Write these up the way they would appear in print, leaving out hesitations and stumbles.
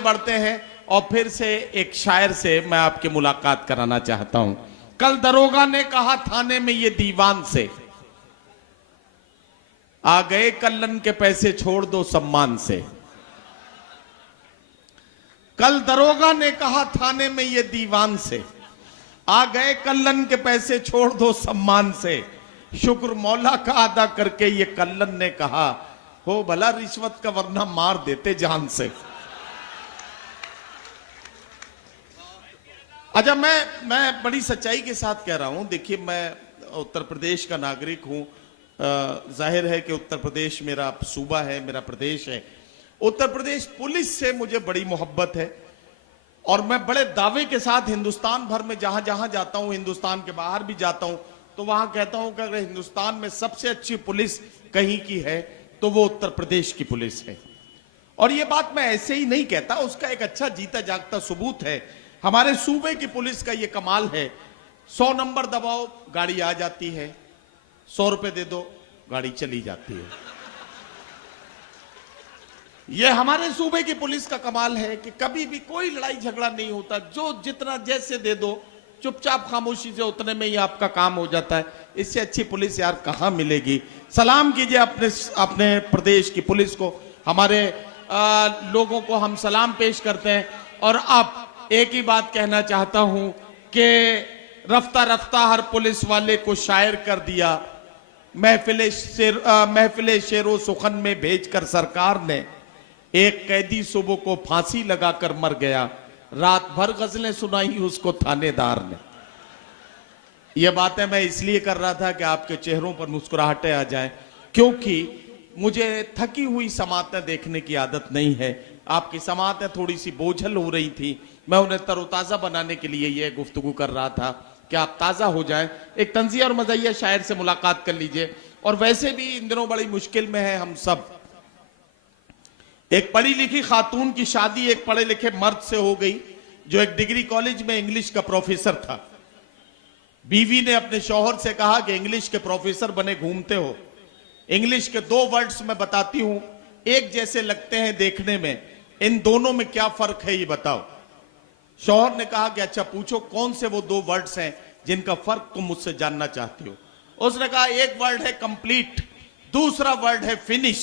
बढ़ते हैं और फिर से एक शायर से मैं आपकी मुलाकात कराना चाहता हूं। कल दरोगा ने कहा थाने में ये दीवान से, आ गए कल्लन के पैसे छोड़ दो सम्मान से। कल दरोगा ने कहा थाने में ये दीवान से, आ गए कल्लन के पैसे छोड़ दो सम्मान से। शुक्र मौला का अदा करके ये कल्लन ने कहा, हो भला रिश्वत का वरना मार देते जान से। अच्छा, मैं बड़ी सच्चाई के साथ कह रहा हूं। देखिए, मैं उत्तर प्रदेश का नागरिक हूं। जाहिर है कि उत्तर प्रदेश मेरा सूबा है, मेरा प्रदेश है। उत्तर प्रदेश पुलिस से मुझे बड़ी मोहब्बत है और मैं बड़े दावे के साथ हिंदुस्तान भर में जहां जहां जाता हूं, हिंदुस्तान के बाहर भी जाता हूं, तो वहां कहता हूं कि अगर हिंदुस्तान में सबसे अच्छी पुलिस कहीं की है तो वो उत्तर प्रदेश की पुलिस है। और ये बात मैं ऐसे ही नहीं कहता, उसका एक अच्छा जीता जागता सबूत है। हमारे सूबे की पुलिस का ये कमाल है, 100 नंबर दबाओ गाड़ी आ जाती है, 100 रुपए दे दो गाड़ी चली जाती है। ये हमारे सूबे की पुलिस का कमाल है कि कभी भी कोई लड़ाई झगड़ा नहीं होता। जो जितना जैसे दे दो, चुपचाप खामोशी से उतने में ही आपका काम हो जाता है। इससे अच्छी पुलिस यार कहां मिलेगी। सलाम कीजिए अपने प्रदेश की पुलिस को, हमारे लोगों को हम सलाम पेश करते हैं। और अब एक ही बात कहना चाहता हूं कि रफ्ता रफ्ता हर पुलिस वाले को शायर कर दिया। महफिले शेरो सुखन में भेजकर सरकार ने एक कैदी सुबह को फांसी लगाकर मर गया। रात भर गजलें सुनाई उसको थानेदार ने। यह बातें मैं इसलिए कर रहा था कि आपके चेहरों पर मुस्कुराहटें आ जाएं, क्योंकि मुझे थकी हुई समातें देखने की आदत नहीं है। आपकी समातें थोड़ी सी बोझल हो रही थी, मैं उन्हें तरोताजा बनाने के लिए यह गुफ्तगू कर रहा था कि आप ताजा हो जाएं। एक तंज़िया और मज़ाहिया शायर से मुलाकात कर लीजिए। और वैसे भी इन दिनों बड़ी मुश्किल में है हम सब। एक पढ़ी लिखी खातून की शादी एक पढ़े लिखे मर्द से हो गई जो एक डिग्री कॉलेज में इंग्लिश का प्रोफेसर था। बीवी ने अपने शौहर से कहा कि इंग्लिश के प्रोफेसर बने घूमते हो, इंग्लिश के 2 वर्ड्स मैं बताती हूं, एक जैसे लगते हैं देखने में, इन दोनों में क्या फर्क है ये बताओ। शौहर ने कहा कि अच्छा पूछो कौन से वो 2 वर्ड्स हैं जिनका फर्क तुम मुझसे जानना चाहती हो। उसने कहा एक वर्ड है कंप्लीट, दूसरा वर्ड है फिनिश।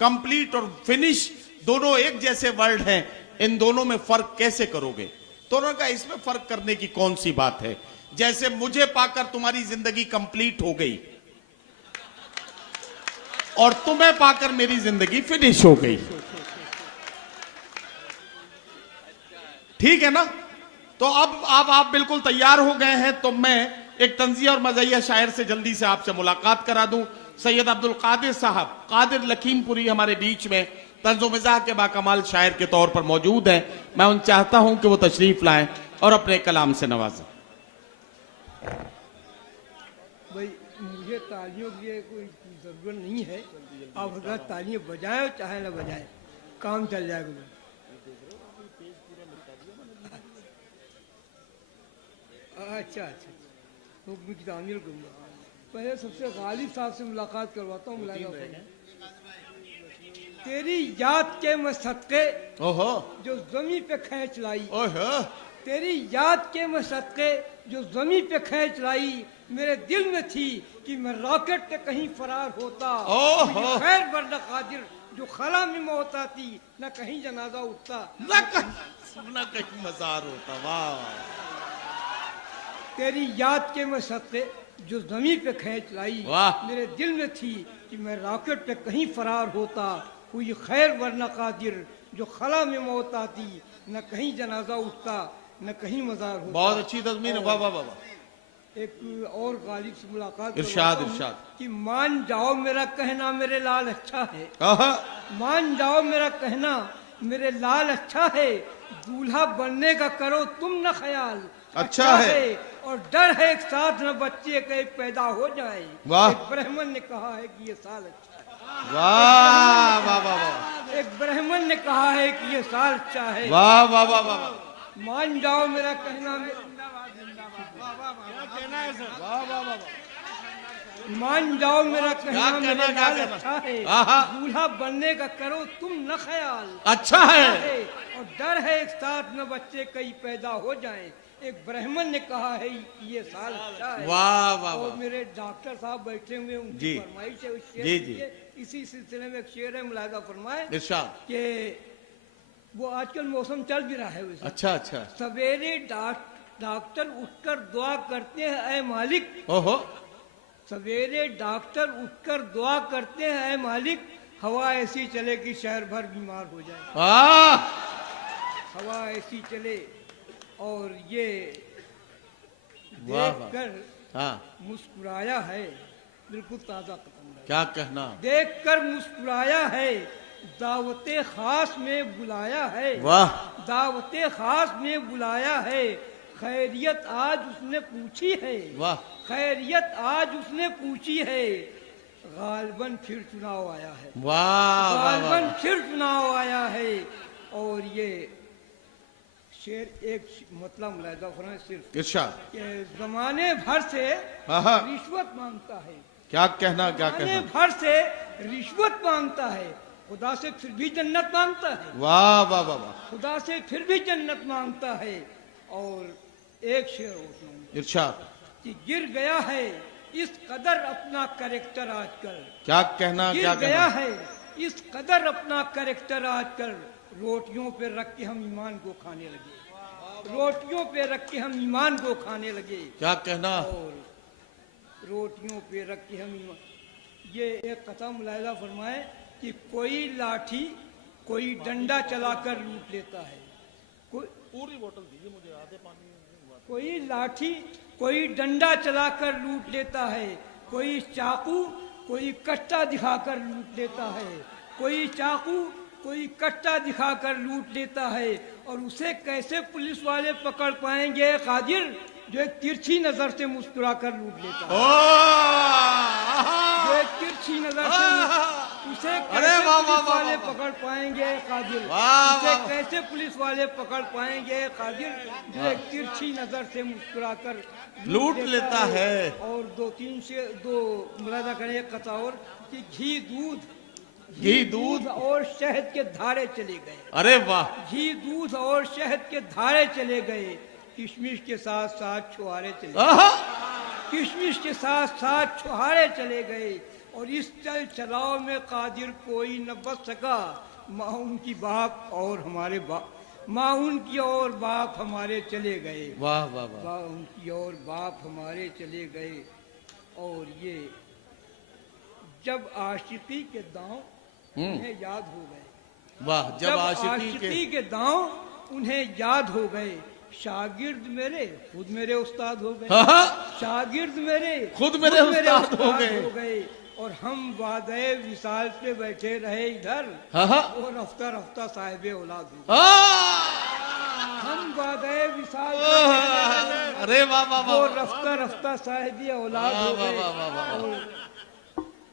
कंप्लीट और फिनिश दोनों एक जैसे वर्ड हैं, इन दोनों में फर्क कैसे करोगे। तो उन्होंने कहा इसमें फर्क करने की कौन सी बात है, जैसे मुझे पाकर तुम्हारी जिंदगी कंप्लीट हो गई और तुम्हें पाकर मेरी जिंदगी फिनिश हो गई। ठीक है ना। तो अब आप बिल्कुल तैयार हो गए हैं तो मैं एक तंज़िया और मज़ाहिया शायर से जल्दी से आपसे मुलाकात करा दूं। सैयद अब्दुल कादिर साहब, कादिर लखीमपुरी हमारे बीच में तंज़ो मिज़ाह के बाकमाल शायर के तौर पर मौजूद हैं। मैं उन चाहता हूं कि वो तशरीफ लाएं और अपने कलाम से नवाजें। भाई मुझे तालियों की कोई जरूरत नहीं है, आप अगर तालियां बजाएं चाहे ना बजाएं, काम चल जाएगा। अच्छा, तो मुझे तामील करूँगा। पहले सबसे गालिब साहब से मुलाकात करवाता हूँ। तेरी याद के मैं सदके जो जमी पे खींच लाई, तेरी याद के मैं सदके जो जमी पे खींच लाई, मेरे दिल में थी कि मैं रॉकेट के कहीं फरार होता। खैर वरना कादिर जो खला में मौत आती, न कहीं जनाजा उठता, न कहीं मजार होता। वाह। तेरी याद के मैं सदके जो जमी पे खींच लाई, मेरे दिल में थी कि मैं रॉकेट पे कहीं फरार होता। हुई खैर वरना कादिर जो खला में मौत आती, न कहीं जनाजा उठता, न कहीं मजार होता। बहुत अच्छी तज़मीन है। वाह वाह वाह। एक और गालिब से मुलाकात इरशाद इरशाद कि मान जाओ मेरा कहना मेरे लाल अच्छा है, मान जाओ मेरा कहना मेरे लाल अच्छा है, दूल्हा बनने का करो तुम न ख्याल अच्छा है और डर है एक साथ न बच्चे के पैदा हो जाए। वाह। एक ब्राह्मण ने कहा है कि ये साल अच्छा है। वाह वाह वाह वाह। एक ब्राह्मण ने कहा है कि ये साल अच्छा है। वाह वाह वाह वाह। मान जाओ मेरा कहना वाह वाह वाह। मान जाओ मेरा कहना, कहना, मेरे क्या लाल कहना? अच्छा है, आहा। दूल्हा बनने का करो तुम न ख्याल, अच्छा है। और डर है एक साथ में बच्चे कई पैदा हो जाएं। एक ब्राह्मण ने कहा है ये साल अच्छा है। वाह वाह और वाह। मेरे डॉक्टर साहब बैठे हुए हैं, उनकी जी। फरमाइश है उस शेर जी, के जी। लिए। इसी सिलसिले में एक शेर है, मुलाहिजा फरमाए इरशाद। कि वो आजकल मौसम चल भी रहा है वैसे। अच्छा अच्छा। सवेरे डॉक्टर उठकर दुआ करते हैं ऐ मालिक, ओहो। सवेरे डॉक्टर उठकर दुआ करते हैं ऐ मालिक, हवा ऐसी चले कि शहर भर बीमार हो जाए। हवा ऐसी चले। और ये वाह, देखकर हाँ, मुस्कुराया है, बिल्कुल ताजा कदम है। क्या कहना। देखकर मुस्कुराया है, दावते खास में बुलाया है। वाह। दावते खास में बुलाया है, खैरियत आज उसने पूछी है। वाह। खैरियत आज उसने पूछी है, गालबन फिर चुनाव आया है। वाह वाह गालबन वाह। फिर चुनाव आया है। और ये शेर एक मतलब मुलाहिजा फरमाएं सिर्फ इरशाद। कि जमाने भर से आहा। रिश्वत मांगता है, क्या कहना, क्या जमाने कहना। भर से रिश्वत मांगता है, खुदा से फिर भी जन्नत मांगता है। वाह वाह वाह वाह। खुदा से फिर भी जन्नत मांगता है। और एक शेर और सुनाऊं इरशाद। कि गिर गया है इस कदर अपना कैरेक्टर आजकल, क्या कहना, गिर क्या गया कहना। है इस कदर अपना कैरेक्टर आजकल, रोटियों पे रख के हम ईमान को खाने लगे। रोटियों पे रख के हम ईमान को खाने लगे। क्या कहना। और रोटियों पे रख के हम ईमान, ये एक कथा मुलाहिजा फरमाए कि कोई लाठी कोई डंडा चलाकर लूट लेता है। पूरी बोतल दीजिए मुझे, आधे पानी। कोई लाठी कोई डंडा चलाकर लूट लेता है, कोई चाकू कोई कट्टा दिखाकर लूट लेता है, कोई चाकू कोई कट्टा दिखाकर लूट लेता है। और उसे कैसे पुलिस वाले पकड़ पाएंगे कादिर, जो एक तिरछी नजर से मुस्कुरा कर लूट लेता है। जो एक तिरछी नजर से उसे कैसे पुलिस वाले पकड़ पाएंगे कादिर, उसे कैसे पुलिस वाले पकड़ पाएंगे कादिर, जो एक तिरछी नजर से मुस्कुरा कर लूट लेता है। और दो मुलाजा करें एक कथा और कि घी दूध और शहद के धारे चले गए। अरे वाह। घी दूध और शहद के धारे चले गए, किशमिश के साथ साथ छुहारे चले गए। आहा। किशमिश के साथ साथ छुहारे चले गए। और इस चल चलाव में कादिर कोई न बच सका, माँ उनकी बाप और हमारे बाप, माँ उनकी और बाप हमारे चले गए। वाह वाह वाह। माँ उनकी और बाप हमारे चले गए। और ये जब आशिकी के दांव उन्हें याद हो गए। वाह। जब आशिकी आशिकी के दांव उन्हें याद हो गए, शागिर्द मेरे खुद मेरे उस्ताद हो गए। शागिर्द मेरे खुद मेरे उस्ताद हो गए। और हम वादे विसाल पे बैठे रहे इधर, और रफ्ता रफ्ता साहिबे औलाद हो गए। हम वादे विसाल पे अरे वाह वाह वाह। और रफ्ता रफ्ता साहिबी औलाद हो गए। और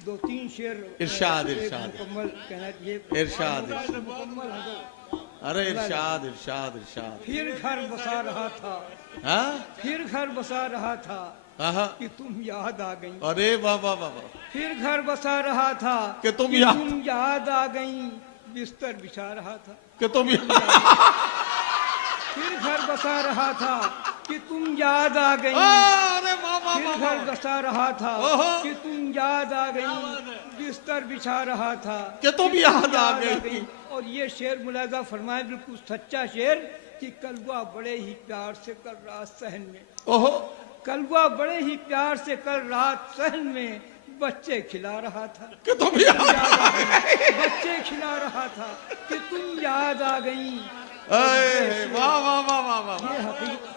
दो तीन शेर इरशाद इरशाद मुकम्मल कहना चाहिए। इरशाद मुकम्मल है। अरे इरशाद इरशाद इरशाद। फिर घर बसा रहा था, हाँ। फिर घर बसा रहा था आहा। कि तुम याद आ गई। अरे वाह वाह वाह वाह। फिर घर बसा रहा था कि तुम याद आ गई, बिस्तर बिछा रहा था कि तुम फिर घर बसा रहा था कि तुम याद आ गई। अरे वाह वाह फिर घर बसा रहा था कि तुम याद आ गई, बिस्तर बिछा रहा था कि तुम याद आ गई। और ये शेर मुलाजा फरमाए, बिल्कुल सच्चा शेर कि कलवा बड़े ही प्यार से कल रात सहन में, ओहो। कलवा बड़े ही प्यार से कल रात सहन में बच्चे खिला रहा था कि तुम याद आ गई। बच्चे खिला रहा था कि तुम याद आ गई। वाह वाह वाह वाह वाह। ये हकीकत,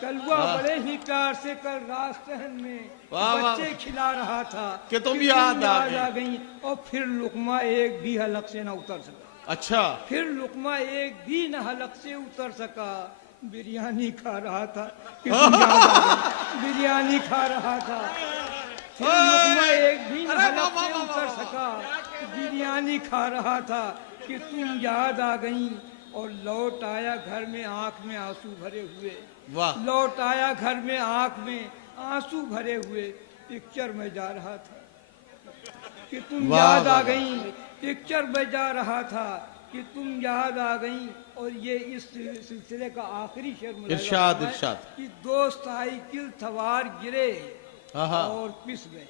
कलवा बड़े ही प्यार से कल रात सहन में बच्चे खिला रहा था कि तुम याद आ गई। और फिर लुकमा एक भी हलक से न उतर सका। अच्छा। फिर लुकमा एक भी न हलक से उतर सका, बिरयानी खा रहा था कि तुम याद आ गई। बिरयानी खा रहा था, फिर लुकमा एक भी न हलक से उतर सका, बिरयानी खा रहा था कि तुम याद आ गई। और लौट आया घर में आंख में आंसू भरे हुए। वाह। लौट आया घर में आंख में आंसू भरे हुए। पिक्चर में जा रहा था कि तुम वाह, याद वाह, आ गई। पिक्चर में जा रहा था कि तुम याद आ गई। और ये इस सिलसिले का आखिरी शेर मुलाहिजा इरशाद, फरमाएं इरशाद। कि दो साइकिल सवार गिरे हाँ। और पिस गए।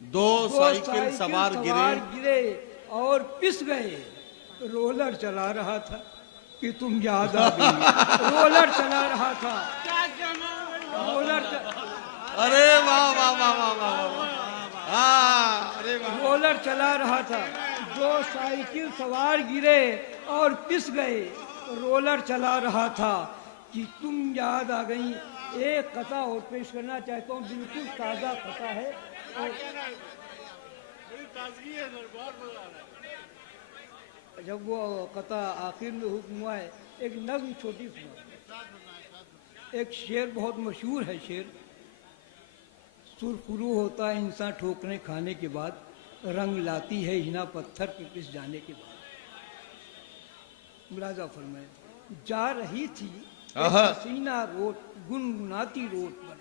दो साइकिल सवार गिरे और पिस गए। रोलर चला रहा था कि तुम याद आ गई। रोलर चला रहा था। अरे वाह वाह वाह वाह वाह हाँ, अरे वाह। रोलर चला रहा था। दो साइकिल सवार गिरे और पिस गए। रोलर चला रहा था कि तुम याद आ गई। एक कथा और पेश करना चाहता हूँ, बिल्कुल ताज़ा कथा है। और जब वो कथा आखिर में हुक्म हुआ है, एक नज़्म छोटी सुना। एक शेर बहुत मशहूर है शेर। सुरखरू होता है इंसान ठोकरे खाने के बाद, रंग लाती है हिना पत्थर पे पिस जाने के बाद। मुलाजा फरमाए, जा रही थी एक हसीना रोड गुनगुनाती रोड पर।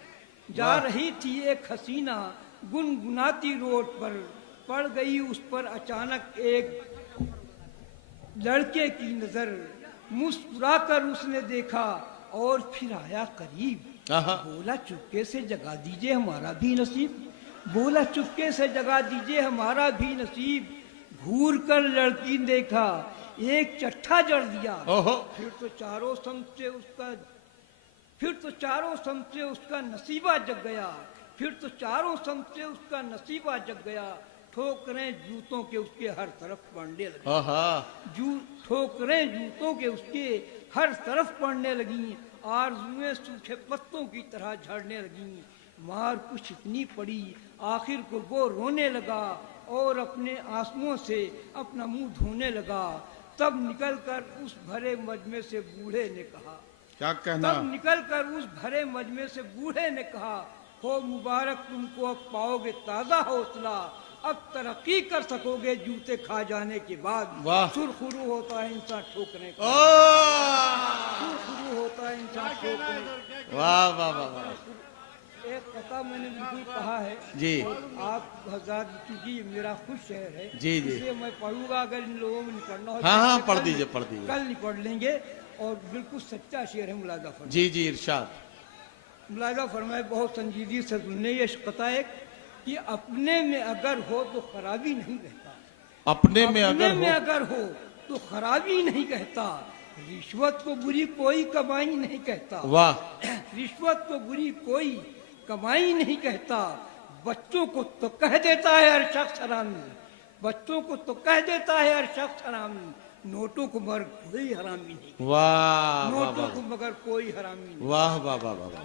जा रही थी एक हसीना गुनगुनाती रोड पर। पड़ गई उस पर अचानक एक लड़के की नजर। मुस्कुराकर उसने देखा और फिर आया करीब। बोला चुपके से जगा दीजिए हमारा भी नसीब। बोला चुपके से जगा दीजिए हमारा भी नसीब। घूर कर लड़की ने देखा, एक चट्ठा जड़ दिया। फिर तो चारों समझ से उसका नसीबा जग गया। फिर तो चारों समझ से उसका नसीबा जग गया। ठोकरें जूतों के उसके हर तरफ पड़ने लगी। ठोकरें जूतों के उसके हर तरफ पड़ने लगी। आरज़ुएं सूखे पत्तों की तरह झड़ने लगी। मार कुछ इतनी पड़ी, आखिर को वो रोने लगा और अपने आंसुओं से अपना मुंह धोने लगा। तब निकलकर उस भरे मजमे से बूढ़े ने कहा, क्या कहना? तब निकलकर उस भरे मजमे से बूढ़े ने कहा, हो मुबारक तुमको, अब पाओगे ताज़ा हौसला। अब तरक्की कर सकोगे जूते खा जाने के बाद। सुरखरू होता है इंसान ठोकने का। सुरखरू होता है इंसान ठोकने। वाह वाह वाह वाह। एक कथा मैंने बिल्कुल कहा है जी। आप हज़रात, क्योंकि मेरा खुद शहर है जी जी, इसलिए मैं पढ़ूंगा। अगर इन लोगों में निकलना हो हाँ पढ़ दीजिए पढ़ दीजिए। कल नहीं पढ़ लेंगे। और बिल्कुल सच्चा शेर है। मुलाजा फरमाए। जी जी इरशाद। मुलाजा फरमाए, बहुत संजीदगी से सुनने। ये कथा है कि अपने में अगर हो तो खराबी नहीं कहता। अपने में अगर हो तो खराबी नहीं कहता। रिश्वत को बुरी कोई कमाई नहीं कहता। वाह। रिश्वत को बुरी कोई कमाई नहीं कहता। बच्चों को तो कह देता है हर शख्स हरामी। बच्चों को तो कह देता है हर शख्स हरामी। नोटों को मगर कोई हरामी नहीं। वाह। नोटों को मगर कोई हरामी नहीं। वाह वाह वाह वाह।